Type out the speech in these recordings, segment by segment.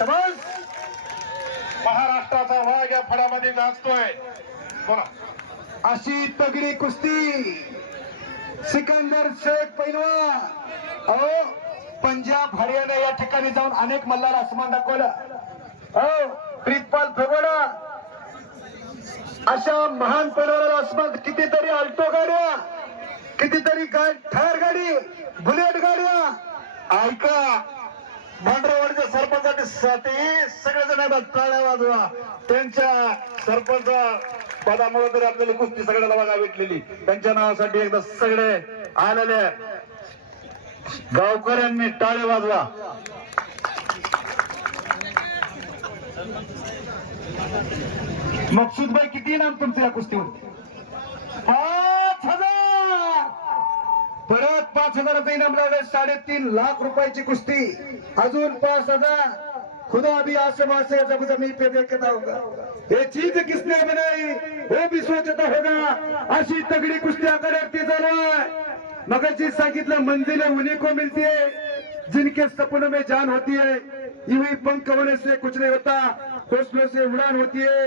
समाज महाराष्ट्राचा वाघ या फळामध्ये नाचतोय. बोला. अशी तगडी कुस्ती. सिकंदर शेख पैलवान. अहो पंजाब हरियाणा या ठिकाणी जाऊन अनेक मल्हार आसमान दाखवलं. हो प्रितपाल फेगोडा अशा महान पैलवानाला आसमान कितीतरी अल्टो गाड्या कितीतरी गाड ठार गाडी बुलेट गाड्या. ऐका भांडरवाडीच्या साठी सगळेजण येतात टाळ्या वाजवा. त्यांच्या सरपंच पदामुळे तरी आपल्याला कुस्ती सगळ्याला बघा भेटलेली. त्यांच्या नावासाठी एकदा सगळे आलेले गावकऱ्यांनी टाळे वाजवा. मकसूद भाई किती इनाम तुमच्या या कुस्तीवर? पाच हजार! परत पाच हजाराचं इनाम लावलं साडेतीन लाख रुपयाची कुस्ती. अजून पाच हजार. खुदा भी आसमां से जब जमीन पे देखता होगा। ये चीज किसने बनाई? वो भी सोचता होगा अशी तगडी कुस्ती आकड्यावरती चालू आहे मगाशी सांगितलं मंजिलें उन्हीं को मिलती है जिनके सपनों में जान होती है यूं पंख होने से कुछ नहीं होता। हौसलों से उड़ान होती है।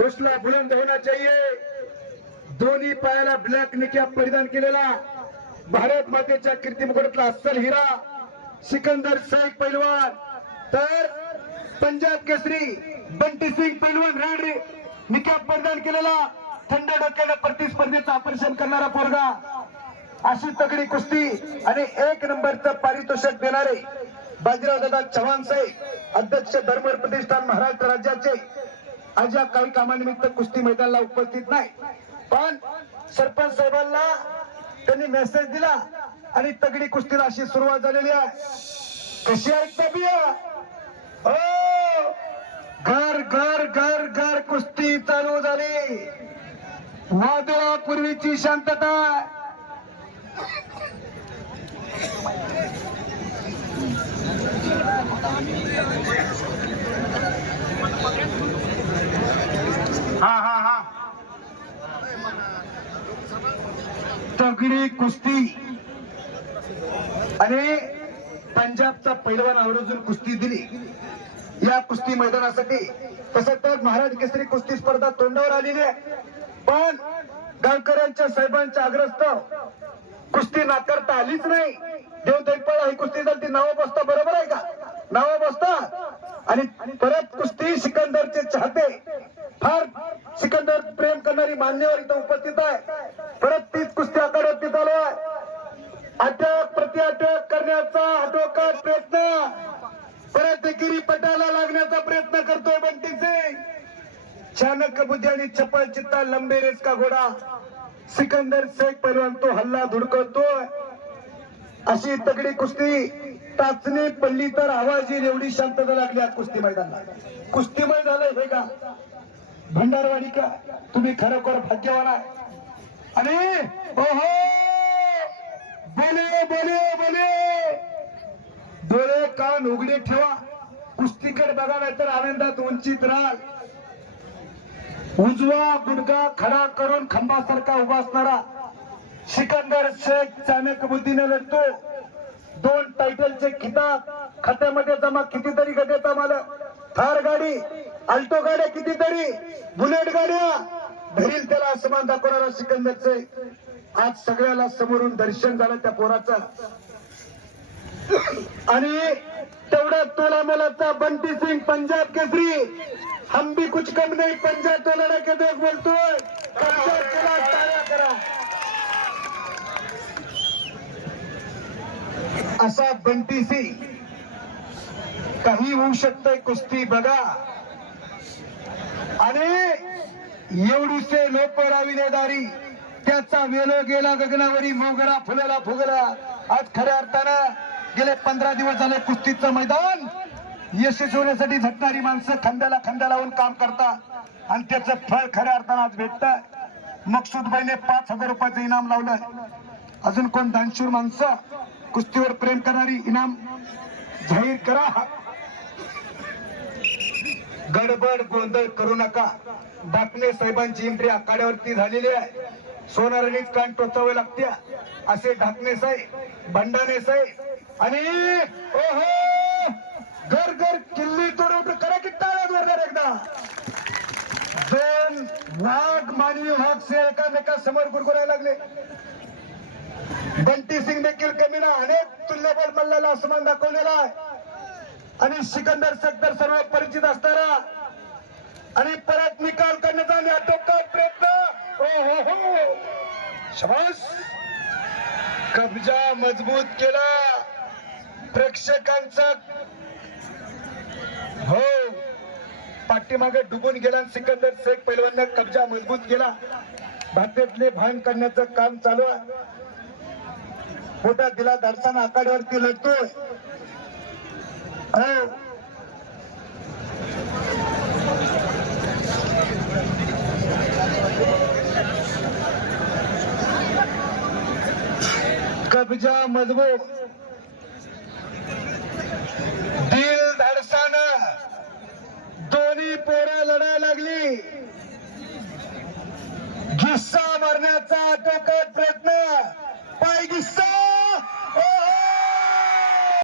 हौसला बुलंद होना चाहिए। दोन्ही पायाला ब्लॅक निक्या परिधान केलेला? भारत मातेच्या कीर्ती मुकुटातला अस्सल हिरा सिकंदर शेख पैलवान तर पंजाब केसरी बंटी सिंग पिलवन राड निकाप परिधान केलेला थंड डोक्याला प्रतिस्पर्धेचं ऑपरेशन करणारा पोरगा अशी तगडी कुस्ती आणि एक नंबरचं पारितोषिक देणारे बाजीराव दादा चव्हाण साहेब अध्यक्ष धर्मवर प्रतिष्ठान महाराष्ट्र राज्याचे आज या काही कामानिमित्त कुस्ती मैदानाला उपस्थित नाही. पण सरपंच साहेबांना त्यांनी मेसेज दिला आणि तगडी कुस्तीला अशी सुरुवात झालेली आहे. कशी ऐकता बिया हो! घर घर घर घर कुस्ती चालू झाली. वादळापूर्वीची शांतता. हा हा हा. तगडी कुस्ती. आणि पंजाबचा पैलवान आवर्जून कुस्ती दिली. या कुस्ती मैदानासाठी तसं तर महाराज केसरी कुस्ती स्पर्धा तोंडावर आलेली आहे. पण गावकऱ्यांच्या साहेबांच्या आग्रस्तव कुस्ती नाकारता आलीच नाही. देव दैपाळा ही कुस्ती झाली नावं बसता बरोबर आहे का? नावं बसता. आणि परत कुस्ती सिकंदरचे चाहते. फार सिकंदर प्रेम करणारी मान्यवर इथं उपस्थित आहे. परत तीच कुस्ती आखाड्यावरती चालू आहे. आता प्रति अटक करण्याचा अटोकाट प्रयत्न परत गिरी पटाला लागण्याचा प्रयत्न करतोय बंटी सिंग चाणक्य बुद्धी आणि चपळ चित्ता लंबे रेस का घोडा? सिकंदर शेख पैलवान तो हल्ला धुडकवतोय. अशी तगडी कुस्ती टाचणी पडली तर आवाज येईल एवढी शांतता लागली आज कुस्ती मैदानाला. कुस्तीमय झालंय हे का? भंडारवाडी का? तुम्ही खरोखर भाग्यवान आहे आणि ओहो! बोले बोले बोले! डोळे कान उघडे ठेवा. कुस्तीकडे बघा नाही तर आनंदात वंचित राहाल. उजवा गुडगा खडा करून खंबासारखा उभा असणारा सिकंदर शेख चाणक्य बुद्धीने लढतो. दोन टायटलचे खिताब. खात्यामध्ये जमा कितीतरी गटाचा मालक. थार गाडी अल्टो गाड्या कितीतरी बुलेट गाड्या. धरील त्याला असमान दाखवणारा सिकंदर शेख. आज सगळ्याला समोरून दर्शन झालं त्या पोराचं. आणि तेवढा तोला मोलाचा बंटी सिंग पंजाब केसरी. हम भी कुछ कम नाही पंजाब तोला के देख बोलतोय. पंजाब केला टाळ्या करा. असा बंटी सिंग काही होऊ शकतंय कुस्ती बघा. आणि एवढीचे लोक राविलेदारी त्याचा वेलो गेला गगनावरी मोगरा फुलला फुगला. आज खऱ्या अर्थानं गेले पंधरा दिवस झाले कुस्तीचं मैदान. यशस्वी होण्यासाठी झटणारी माणसं खांद्याला खांद्या लावून काम करतात आणि त्याचं फळ खऱ्या अर्थानं आज भेटत मकसूदबाईने पाच हजार रुपयाचं इनाम लावलं अजून कोण? दानशूर माणसं. कुस्तीवर प्रेम करणारी इनाम जाहीर करा. गडबड गोंधळ करू नका. डाकणे साहेबांची एंट्री आखाड्यावरती झालेली आहे. सोनारणीच कान टोचावे लागते. असे ढाकणे साहेब भंडाने साहेब आणि ओहो! घर घर किल्ली तोडवट करा की टाळ्यात वरणार एकदा. नाग मानवी वाघ से एकामेका समोर गुरगुरायला लागले. बंटी सिंग देखील कमी ना अनेक तुल्यबल मल्ल्याला असमान दाखवलेला आहे. आणि सिकंदर सक्तर सर्व परिचित असताना. आणि परत निकाल करण्याचा नाटोका प्रयत्न. हो हो शबास! कब्जा मजबूत केला. प्रेक्षकांचा हो पाठीमागे डुबून गेला आणि सिकंदर शेख पैलवान कब्जा मजबूत केला. भारतातले भान करण्याचं काम चालू आहे. दिला दर्शन आकाडवरती लढतोय. हो. कब्जा मजबूत. लागली. गिस्सा मारण्याचा टोकट प्रयत्न. पाय किस्सा